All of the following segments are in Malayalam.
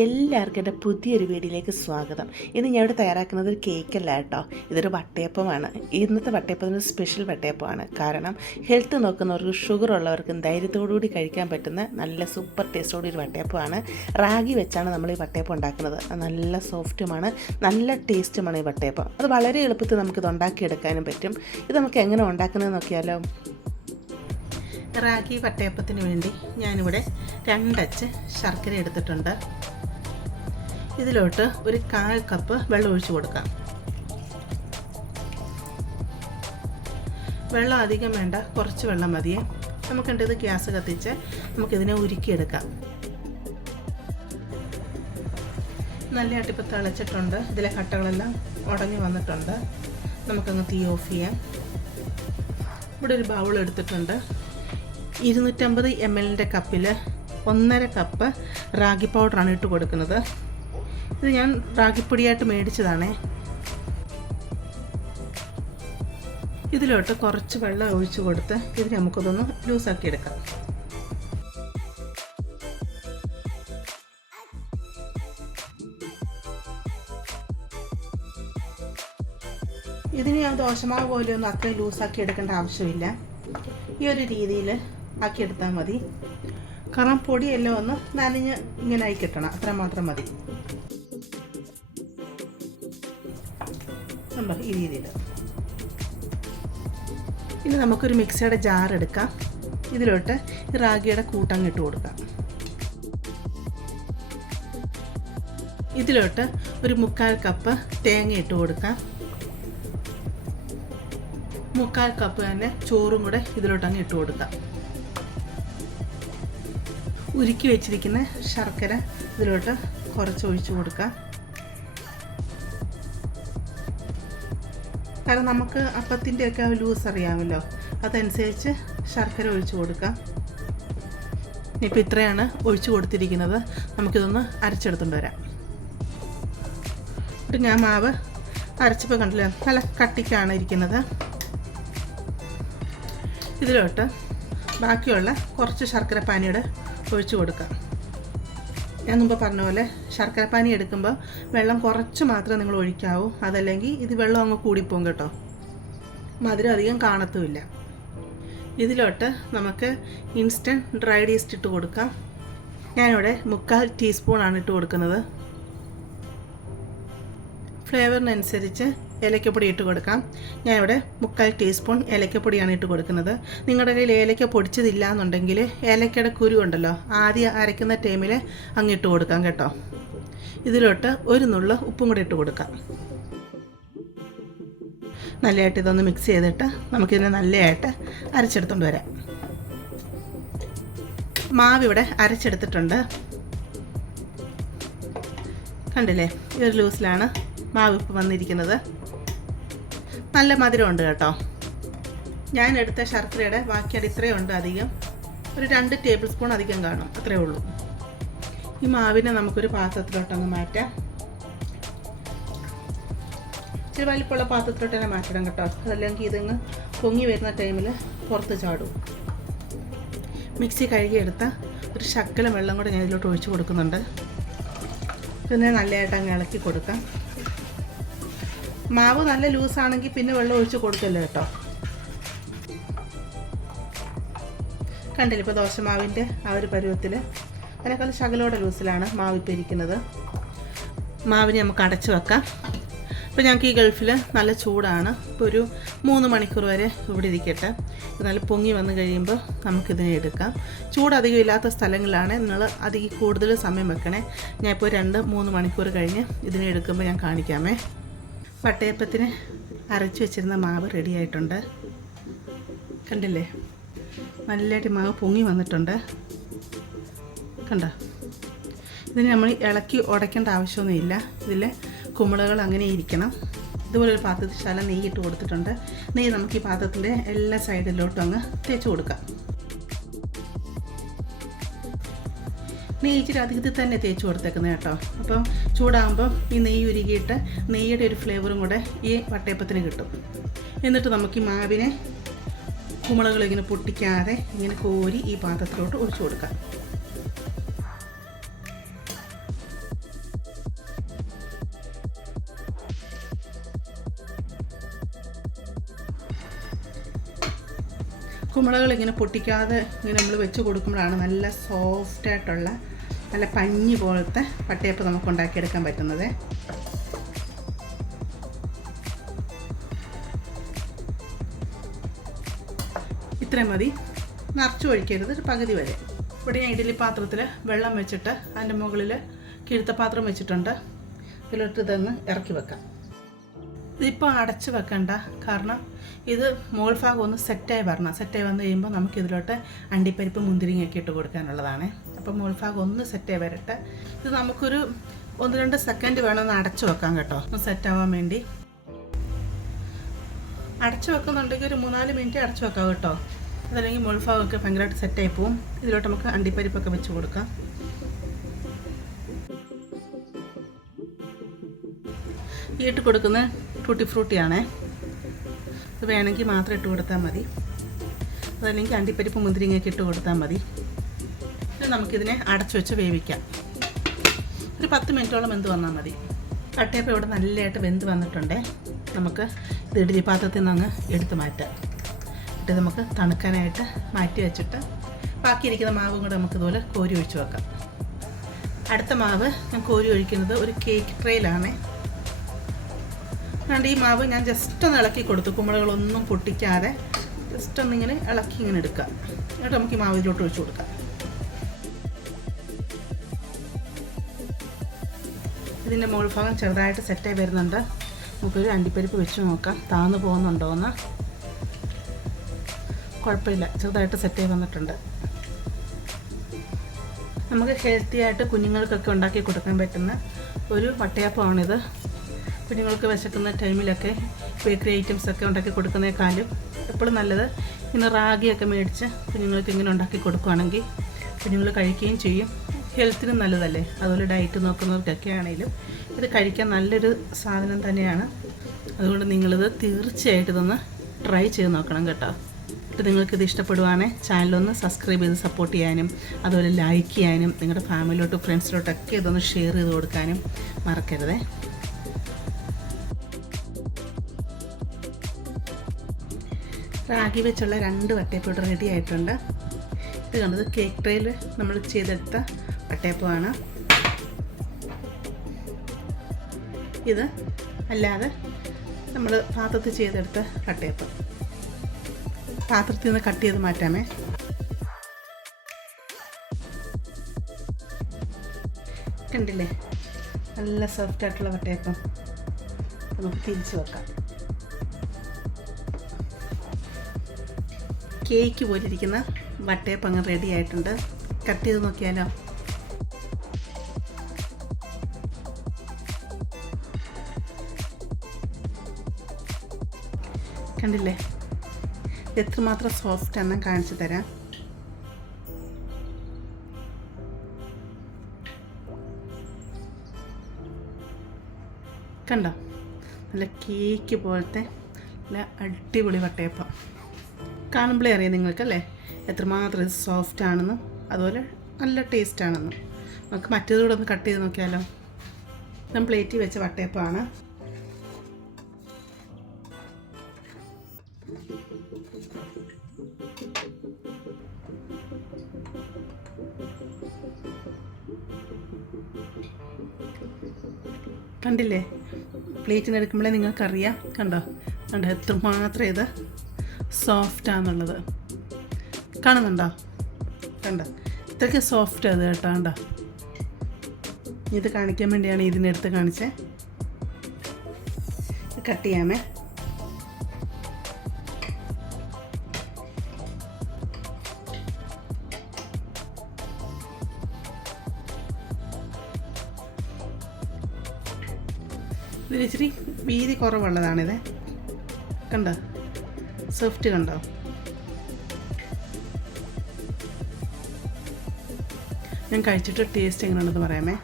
എല്ലാവർക്കും എൻ്റെ പുതിയൊരു വീഡിയോയിലേക്ക് സ്വാഗതം. ഇന്ന് ഞാൻ ഇവിടെ തയ്യാറാക്കുന്നത് ഒരു കേക്കല്ല കേട്ടോ, ഇതൊരു വട്ടയപ്പമാണ്. ഇന്നത്തെ വട്ടയപ്പത്തിന് സ്പെഷ്യൽ വട്ടയപ്പമാണ്. കാരണം ഹെൽത്ത് നോക്കുന്നവർക്കും ഷുഗർ ഉള്ളവർക്കും ധൈര്യത്തോടുകൂടി കഴിക്കാൻ പറ്റുന്ന നല്ല സൂപ്പർ ടേസ്റ്റോടെ ഒരു വട്ടയപ്പമാണ്. റാഗി വെച്ചാണ് നമ്മൾ ഈ വട്ടയപ്പം ഉണ്ടാക്കുന്നത്. നല്ല സോഫ്റ്റുമാണ്, നല്ല ടേസ്റ്റുമാണ് ഈ വട്ടയപ്പം. അത് വളരെ എളുപ്പത്തിൽ നമുക്കിത് ഉണ്ടാക്കിയെടുക്കാനും പറ്റും. ഇത് നമുക്ക് എങ്ങനെ ഉണ്ടാക്കുന്നത് നോക്കിയാലോ. റാഗി വട്ടയപ്പത്തിന് വേണ്ടി ഞാനിവിടെ 2 അച്ച് ശർക്കര എടുത്തിട്ടുണ്ട്. ഇതിലോട്ട് ഒരു 1/4 കപ്പ് വെള്ളം ഒഴിച്ചു കൊടുക്കാം. വെള്ളം അധികം വേണ്ട, കുറച്ച് വെള്ളം മതിയേ. നമുക്കുണ്ടത് ഗ്യാസ് കത്തിച്ച് നമുക്കിതിനെ ഉരുക്കിയെടുക്കാം. നല്ലതായിട്ട് ഇപ്പോൾ തിളച്ചിട്ടുണ്ട്. ഇതിലെ കട്ടകളെല്ലാം ഉടഞ്ഞു വന്നിട്ടുണ്ട്. നമുക്കങ്ങ് തീ ഓഫ് ചെയ്യാം. ഇവിടെ ഒരു ബൗൾ എടുത്തിട്ടുണ്ട്. 250 ml കപ്പിൽ 1.5 കപ്പ് റാഗി പൗഡറാണ് ഇട്ട് കൊടുക്കുന്നത്. ഇത് ഞാൻ റാഗിപ്പൊടിയായിട്ട് മേടിച്ചതാണേ. ഇതിലോട്ട് കുറച്ച് വെള്ളം ഒഴിച്ച് കൊടുത്ത് ഇത് നമുക്കതൊന്ന് ലൂസാക്കി എടുക്കാം. ഇതിന് ഞാൻ ദോശമാവ് പോലെയൊന്നും അത്രയും ലൂസാക്കി എടുക്കേണ്ട ആവശ്യമില്ല. ഈ ഒരു രീതിയിൽ ആക്കിയെടുത്താൽ മതി. കാരണം പൊടിയെല്ലാം ഒന്ന് നനഞ്ഞ് ഇങ്ങനെ ആയി കിട്ടണം, അത്ര മാത്രം മതി. ഉണ്ടോ ഈ രീതിയിൽ. ഇനി നമുക്കൊരു മിക്സിയുടെ ജാർ എടുക്കാം. ഇതിലോട്ട് റാഗിയുടെ കൂട്ടങ്ങ് ഇട്ട് കൊടുക്കാം. ഇതിലോട്ട് ഒരു 1/4 കപ്പ് തേങ്ങ ഇട്ട് കൊടുക്കാം. 1/4 കപ്പ് തന്നെ ചോറും കൂടെ ഇതിലോട്ടങ്ങ് ഇട്ട് കൊടുക്കാം. ഉരുക്കി വെച്ചിരിക്കുന്ന ശർക്കര ഇതിലോട്ട് കുറച്ച് ഒഴിച്ച് കൊടുക്കാം. കാരണം നമുക്ക് അപ്പത്തിൻ്റെയൊക്കെ ലൂസ് അറിയാമല്ലോ, അതനുസരിച്ച് ശർക്കര ഒഴിച്ച് കൊടുക്കാം. ഇപ്പോൾ ഇത്രയാണ് ഒഴിച്ച് കൊടുത്തിരിക്കുന്നത്. നമുക്കിതൊന്ന് അരച്ചെടുത്തുകൊണ്ട് വരാം. എന്നിട്ട് ഞാൻ മാവ് അരച്ചപ്പോൾ കണ്ടില്ല, നല്ല കട്ടിക്കാണ് ഇരിക്കുന്നത്. ഇതിലോട്ട് ബാക്കിയുള്ള കുറച്ച് ശർക്കര പാനിയുടെ ഒഴിച്ച് കൊടുക്കാം. ഞാൻ മുമ്പ് പറഞ്ഞ പോലെ ശർക്കര പാനി എടുക്കുമ്പോൾ വെള്ളം കുറച്ച് മാത്രമേ നിങ്ങൾ ഒഴിക്കാവൂ. അതല്ലെങ്കിൽ ഇത് വെള്ളം അങ്ങ് കൂടിപ്പോകും കേട്ടോ, മധുരം അധികം കാണത്തുമില്ല. ഇതിലോട്ട് നമുക്ക് ഇൻസ്റ്റൻറ്റ് ഡ്രൈഡ് ഈസ്റ്റ് ഇട്ട് കൊടുക്കാം. ഞാനിവിടെ 1/4 ടീസ്പൂണാണ് ഇട്ട് കൊടുക്കുന്നത്. ഫ്ലേവറിനനുസരിച്ച് ഏലക്കപ്പൊടി ഇട്ട് കൊടുക്കാം. ഞാനിവിടെ 1/4 ടീസ്പൂൺ ഏലക്കപ്പൊടിയാണ് ഇട്ട് കൊടുക്കുന്നത്. നിങ്ങളുടെ കയ്യിൽ ഏലക്ക പൊടിച്ചതില്ല എന്നുണ്ടെങ്കിൽ ഏലക്കയുടെ കുരു ഉണ്ടല്ലോ, ആദ്യം അരയ്ക്കുന്ന ടൈമിൽ അങ്ങ് ഇട്ട് കൊടുക്കാം കേട്ടോ. ഇതിലോട്ട് ഒരു നുള്ള ഉപ്പും കൂടി ഇട്ട് കൊടുക്കാം. നല്ലതായിട്ട് ഇതൊന്ന് മിക്സ് ചെയ്തിട്ട് നമുക്കിതിനെ നല്ലതായിട്ട് അരച്ചെടുത്തുകൊണ്ട് വരാം. മാവിവിടെ അരച്ചെടുത്തിട്ടുണ്ട്. കണ്ടില്ലേ, ഈ ഒരു ലൂസിലാണ് മാവ് ഇപ്പോൾ വന്നിരിക്കുന്നത്. നല്ല മധുരമുണ്ട് കേട്ടോ. ഞാൻ എടുത്ത ശർക്കരയുടെ ബാക്കിയത് ഇത്രയും ഉണ്ട്, അധികം ഒരു 2 ടേബിൾ സ്പൂൺ അധികം കാണും, അത്രയേ ഉള്ളൂ. ഈ മാവിനെ നമുക്കൊരു പാത്രത്തിലോട്ടൊന്ന് മാറ്റാം. ഇച്ചിരി വലിപ്പമുള്ള പാത്രത്തിലോട്ട് തന്നെ മാറ്റണം കേട്ടോ, അതല്ലെങ്കിൽ ഇതങ്ങ് പൊങ്ങി വരുന്ന ടൈമിൽ പുറത്ത് ചാടും. മിക്സി കഴുകിയെടുത്ത ഒരു ശകലം വെള്ളം കൂടെ ഞാൻ ഇതിലോട്ട് ഒഴിച്ച് കൊടുക്കുന്നുണ്ട്. പിന്നെ നല്ലതായിട്ട് അങ്ങ് ഇളക്കി കൊടുക്കാം. മാവ് നല്ല ലൂസാണെങ്കിൽ പിന്നെ വെള്ളം ഒഴിച്ച് കൊടുക്കല്ലോ കേട്ടോ. കണ്ടില്ല, ഇപ്പോൾ ദോശമാവിൻ്റെ ആ ഒരു പരുവത്തിൽ അതിനേക്കാൾ ശകലോടെ ലൂസിലാണ് മാവ് ഇപ്പോൾ ഇരിക്കുന്നത്. മാവിനെ നമുക്ക് അടച്ചു വെക്കാം. ഇപ്പോൾ ഞങ്ങൾക്ക് ഈ ഗൾഫിൽ നല്ല ചൂടാണ്. ഇപ്പോൾ ഒരു 3 മണിക്കൂർ വരെ ഇവിടെ ഇരിക്കട്ടെ. നല്ല പൊങ്ങി വന്നു കഴിയുമ്പോൾ നമുക്കിതിനെ എടുക്കാം. ചൂടധികം ഇല്ലാത്ത സ്ഥലങ്ങളിലാണ് നിങ്ങൾ അധികം കൂടുതൽ സമയം വെക്കണേ. ഞാൻ ഇപ്പോൾ 2-3 മണിക്കൂർ കഴിഞ്ഞ് ഇതിനെ എടുക്കുമ്പോൾ ഞാൻ കാണിക്കാമേ. വട്ടയപ്പത്തിന് അരച്ച് വെച്ചിരുന്ന മാവ് റെഡി ആയിട്ടുണ്ട്. കണ്ടില്ലേ, നല്ലതായിട്ട് മാവ് പൊങ്ങി വന്നിട്ടുണ്ട്. കണ്ടോ, ഇതിന് നമ്മൾ ഇളക്കി ഉടയ്ക്കേണ്ട ആവശ്യമൊന്നുമില്ല. ഇതിലെ കുമിളകൾ അങ്ങനെ ഇരിക്കണം. ഇതുപോലൊരു പാത്രത്തിൽ ശകലം നെയ്യ് ഇട്ട് കൊടുത്തിട്ടുണ്ട്. നെയ്യ് നമുക്ക് ഈ പാത്രത്തിൻ്റെ എല്ലാ സൈഡിലോട്ടും അങ്ങ് തേച്ച് കൊടുക്കാം. നെയ്യ് ഇച്ചിരി അധികത്തിൽ തന്നെ തേച്ച് കൊടുത്തേക്കുന്നത് കേട്ടോ. അപ്പം ചൂടാകുമ്പോൾ ഈ നെയ്യ് ഉരുകിയിട്ട് നെയ്യുടെ ഒരു ഫ്ലേവറും കൂടെ ഈ വട്ടയപ്പത്തിന് കിട്ടും. എന്നിട്ട് നമുക്ക് ഈ മാവിനെ കുമിളകളിങ്ങനെ പൊട്ടിക്കാതെ ഇങ്ങനെ കോരി ഈ പാത്രത്തിലോട്ട് ഒഴിച്ചു കൊടുക്കാം. കുമ്പളകൾ ഇങ്ങനെ പൊട്ടിക്കാതെ ഇങ്ങനെ നമ്മൾ വെച്ച് കൊടുക്കുമ്പോഴാണ് നല്ല സോഫ്റ്റായിട്ടുള്ള നല്ല പഞ്ഞി പോലത്തെ വട്ടയപ്പം നമുക്ക് ഉണ്ടാക്കിയെടുക്കാൻ പറ്റുന്നത്. ഇത്രയും മതി, നിറച്ച് ഒഴിക്കരുത്, ഒരു പകുതി വരെ. ഇവിടെ ഞാൻ ഇഡ്ഡലി പാത്രത്തിൽ വെള്ളം വെച്ചിട്ട് അതിൻ്റെ മുകളിൽ കിഴുത്തപാത്രം വെച്ചിട്ടുണ്ട്. ഇതിലോട്ട് ഇതൊന്ന് ഇറക്കി വെക്കാം. ഇതിപ്പോൾ അടച്ച് വെക്കണ്ട, കാരണം ഇത് മുകൾ ഭാഗം ഒന്ന് സെറ്റായി വരണം. സെറ്റായി വന്നു കഴിയുമ്പോൾ നമുക്കിതിലോട്ട് അണ്ടിപ്പരിപ്പ് മുന്തിരിങ്ങയൊക്കെ ഇട്ട് കൊടുക്കാനുള്ളതാണ്. അപ്പോൾ മുകൾ ഭാഗം ഒന്ന് സെറ്റായി വരട്ടെ. ഇത് നമുക്കൊരു 1-2 സെക്കൻഡ് വേണമെന്ന് അടച്ചു വെക്കാം കേട്ടോ, ഒന്ന് സെറ്റാവാൻ വേണ്ടി. അടച്ചു വെക്കുന്നുണ്ടെങ്കിൽ ഒരു 3-4 മിനിറ്റ് അടച്ചു വെക്കാം കേട്ടോ. അതല്ലെങ്കിൽ മുകൾ ഭാഗമൊക്കെ ഭയങ്കരമായിട്ട് സെറ്റായി പോവും. ഇതിലോട്ട് നമുക്ക് അണ്ടിപ്പരിപ്പൊക്കെ വെച്ച് കൊടുക്കാം. ഈ ഇട്ട് കൊടുക്കുന്ന ടൂട്ടി ഫ്രൂട്ടിയാണേ. ഇത് വേണമെങ്കിൽ മാത്രം ഇട്ട് കൊടുത്താൽ മതി, അതല്ലെങ്കിൽ അണ്ടിപ്പരിപ്പ് മുന്തിരിങ്ങയൊക്കെ ഇട്ട് കൊടുത്താൽ മതി. ഇത് നമുക്കിതിനെ അടച്ചു വെച്ച് വേവിക്കാം. ഒരു 10 മിനിറ്റോളം വെന്ത് വന്നാൽ മതി. വട്ടയപ്പം ഇവിടെ നല്ലതായിട്ട് വെന്ത് വന്നിട്ടുണ്ട്. നമുക്ക് ഇത് ഇഡ്ഡലി പാത്രത്തിൽ നിന്ന് അങ്ങ് എടുത്ത് മാറ്റാം. എന്നിട്ട് നമുക്ക് തണുക്കാനായിട്ട് മാറ്റി വെച്ചിട്ട് ബാക്കിയിരിക്കുന്ന മാവും കൂടെ നമുക്കിതുപോലെ കോരി ഒഴിച്ച് വെക്കാം. അടുത്ത മാവ് ഞാൻ കോരി ഒഴിക്കുന്നത് ഒരു കേക്ക് ട്രേയിലാണേ. അതുകൊണ്ട് ഈ മാവ് ഞാൻ ജസ്റ്റ് ഒന്ന് ഇളക്കി കൊടുത്തു, കുമ്പളകളൊന്നും പൊട്ടിക്കാതെ ജസ്റ്റ് ഒന്നിങ്ങനെ ഇളക്കി ഇങ്ങനെ എടുക്കാം. എന്നിട്ട് നമുക്ക് ഈ മാവ് ഇതിലോട്ട് ഒഴിച്ച് കൊടുക്കാം. ഇതിൻ്റെ മുകൾ ഭാഗം ചെറുതായിട്ട് സെറ്റായി വരുന്നുണ്ട്. നമുക്കൊരു അണ്ടിപ്പരിപ്പ് വെച്ച് നോക്കാം, താന്ന് പോകുന്നുണ്ടോയെന്ന്. കുഴപ്പമില്ല, ചെറുതായിട്ട് സെറ്റായി വന്നിട്ടുണ്ട്. നമുക്ക് ഹെൽത്തി ആയിട്ട് കുഞ്ഞുങ്ങൾക്കൊക്കെ ഉണ്ടാക്കി കൊടുക്കാൻ പറ്റുന്ന ഒരു വട്ടയപ്പമാണിത്. കുഞ്ഞുങ്ങൾക്ക് വിശക്കുന്ന ടൈമിലൊക്കെ ബേക്കറി ഐറ്റംസൊക്കെ ഉണ്ടാക്കി കൊടുക്കുന്നതിനേക്കാളും എപ്പോഴും നല്ലത് ഇങ്ങനെ റാഗിയൊക്കെ മേടിച്ച് കുഞ്ഞുങ്ങൾക്ക് ഇങ്ങനെ ഉണ്ടാക്കി കൊടുക്കുകയാണെങ്കിൽ കുഞ്ഞുങ്ങൾ കഴിക്കുകയും ചെയ്യും. ഹെൽത്തിനും നല്ലതല്ലേ. അതുപോലെ ഡയറ്റ് നോക്കുന്നവർക്കൊക്കെ ആണെങ്കിലും ഇത് കഴിക്കാൻ നല്ലൊരു സാധനം തന്നെയാണ്. അതുകൊണ്ട് നിങ്ങളിത് തീർച്ചയായിട്ടും ഇതൊന്ന് ട്രൈ ചെയ്ത് നോക്കണം കേട്ടോ. എന്നിട്ട് നിങ്ങൾക്കിത് ഇഷ്ടപ്പെടുവാണെങ്കിൽ ചാനലൊന്ന് സബ്സ്ക്രൈബ് ചെയ്ത് സപ്പോർട്ട് ചെയ്യാനും അതുപോലെ ലൈക്ക് ചെയ്യാനും നിങ്ങളുടെ ഫാമിലിയിലോട്ട് ഫ്രണ്ട്സിലോട്ടൊക്കെ ഇതൊന്ന് ഷെയർ ചെയ്ത് കൊടുക്കാനും മറക്കരുതേ. റാഗി വെച്ചുള്ള 2 വട്ടയപ്പം റെഡി ആയിട്ടുണ്ട്. ഇത് കണ്ടത് കേക്ക് ട്രേയിൽ നമ്മൾ ചെയ്തെടുത്ത വട്ടയപ്പമാണ്. ഇത് അല്ലാതെ നമ്മൾ പാത്രത്തിൽ ചെയ്തെടുത്ത വട്ടയപ്പം. പാത്രത്തിൽ നിന്ന് കട്ട് ചെയ്ത് മാറ്റാമേ. കണ്ടില്ലേ, നല്ല സോഫ്റ്റായിട്ടുള്ള വട്ടയപ്പം. നമുക്ക് തിരിച്ച് വെക്കാം. കേക്ക് പോലിരിക്കുന്ന വട്ടയപ്പം അങ്ങ് റെഡി ആയിട്ടുണ്ട്. കട്ട് ചെയ്ത് നോക്കിയാലോ. കണ്ടില്ലേ, എത്രമാത്രം സോഫ്റ്റ് ആണെന്ന് കാണിച്ചു തരാം. കണ്ടോ, നല്ല കേക്ക് പോലത്തെ നല്ല അടിപൊളി വട്ടയപ്പം. കാണുമ്പോഴേ അറിയാം നിങ്ങൾക്കല്ലേ എത്രമാത്രം ഇത് സോഫ്റ്റ് ആണെന്നും അതുപോലെ നല്ല ടേസ്റ്റ് ആണെന്നും. നമുക്ക് മറ്റേതുകൂടെ ഒന്ന് കട്ട് ചെയ്ത് നോക്കിയാലോ. ഞാൻ പ്ലേറ്റിൽ വെച്ച വട്ടയപ്പമാണ്. കണ്ടില്ലേ, പ്ലേറ്റിൽ നിന്ന് എടുക്കുമ്പോഴേ നിങ്ങൾക്കറിയാം. കണ്ടോ കണ്ടോ എത്രമാത്രം ഇത് സോഫ്റ്റാന്നുള്ളത് കാണുന്നുണ്ടോ. കണ്ടോ ഇത്രയ്ക്ക് സോഫ്റ്റ് അത് കേട്ടോ. കണ്ടോ, ഇത് കാണിക്കാൻ വേണ്ടിയാണ് ഇതിനെടുത്ത് കാണിച്ചത്. കട്ട് ചെയ്യാമേ. ഇതിന് ഇച്ചിരി വീതി കുറവുള്ളതാണിത്. കണ്ടോ സോഫ്റ്റ് കണ്ടോ. ഞാൻ കഴിച്ചിട്ട് ടേസ്റ്റ് എങ്ങനെയാണെന്ന് പറയാമേ.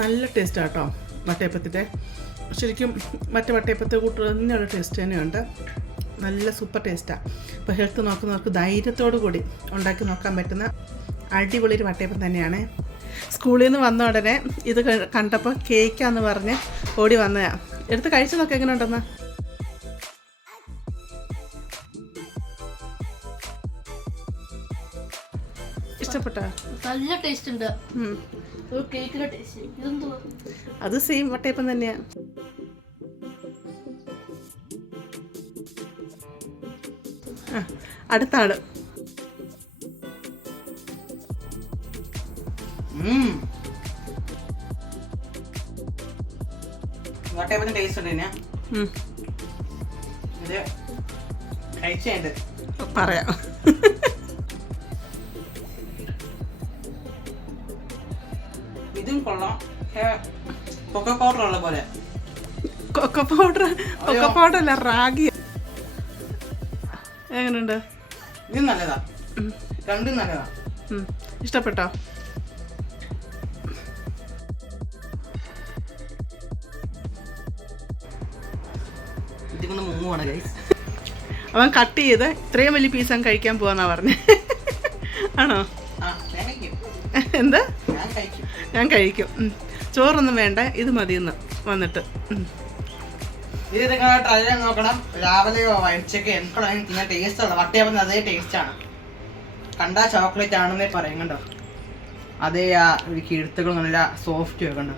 നല്ല ടേസ്റ്റാണ് കേട്ടോ വട്ടയപ്പത്തിൻ്റെ. ശരിക്കും മറ്റേ വട്ടയപ്പത്തെ കൂട്ടുള്ള ടേസ്റ്റ് തന്നെയുണ്ട്. നല്ല സൂപ്പർ ടേസ്റ്റാണ്. ഇപ്പോൾ ഹെൽത്ത് നോക്കുന്നവർക്ക് ധൈര്യത്തോടു കൂടി ഉണ്ടാക്കി നോക്കാൻ പറ്റുന്ന അടിപൊളി ഒരു വട്ടയപ്പം തന്നെയാണ്. സ്കൂളിൽ നിന്ന് വന്ന ഉടനെ ഇത് കണ്ടപ്പോൾ കേക്കാന്ന് പറഞ്ഞ് ഓടി വന്നതാണ്. എടുത്ത് കഴിച്ചു നോക്കാം എങ്ങനെ ഉണ്ടെന്ന്. ഇഷ്ടപ്പെട്ടാ? നല്ല ടേസ്റ്റ് ഉണ്ട്. ഒരു കേക്കിന്റെ ടേസ്റ്റ്. ഇതെന്തുവാ? അത് സെയിം വട്ടയപ്പം തന്നെയാ. അടുത്ത ആള്. വട്ടയപ്പത്തിന് ടേസ്റ്റ് ഉണ്ട് തന്നെ. ഇത് കഴിച്ചുണ്ട് പറയാം. ഇതും കൊള്ളാം. കൊക്കോ പൗഡർ ഉള്ള പോലെ. കൊക്കോ പൗഡർ അല്ല, റാഗി. എങ്ങനെയുണ്ട്? ഇത് നല്ലതാ, രണ്ടും നല്ലതാ. ഇഷ്ടപ്പെട്ടോ? ഇതിങ്ങനെ മുങ്ങുവാണ് ഗൈസ്. അവൻ കട്ട് ചെയ്ത് ഇത്രയും വലിയ പീസ് കഴിക്കാൻ പോവാന്നാ പറഞ്ഞേ. ആണോ? എന്താ? ഞാൻ കഴിക്കും. ചോറൊന്നും വേണ്ട, ഇത് മതിയെന്ന് വന്നിട്ട്. ഇത് നിങ്ങൾ ട്രൈ ചെയ്യാൻ നോക്കണം. രാവിലെയോ വൈകിട്ടൊക്കെ എനിക്കുള്ള ടേസ്റ്റ് ഉള്ള വട്ടയപ്പം അതേ ടേസ്റ്റ് ആണ്. കണ്ടാ ചോക്ലേറ്റ് ആണെന്നേ പറയും. കണ്ടോ, അതേ ആ ഒരു കിഴുത്തുകൾ നല്ല സോഫ്റ്റ് കണ്ടോ.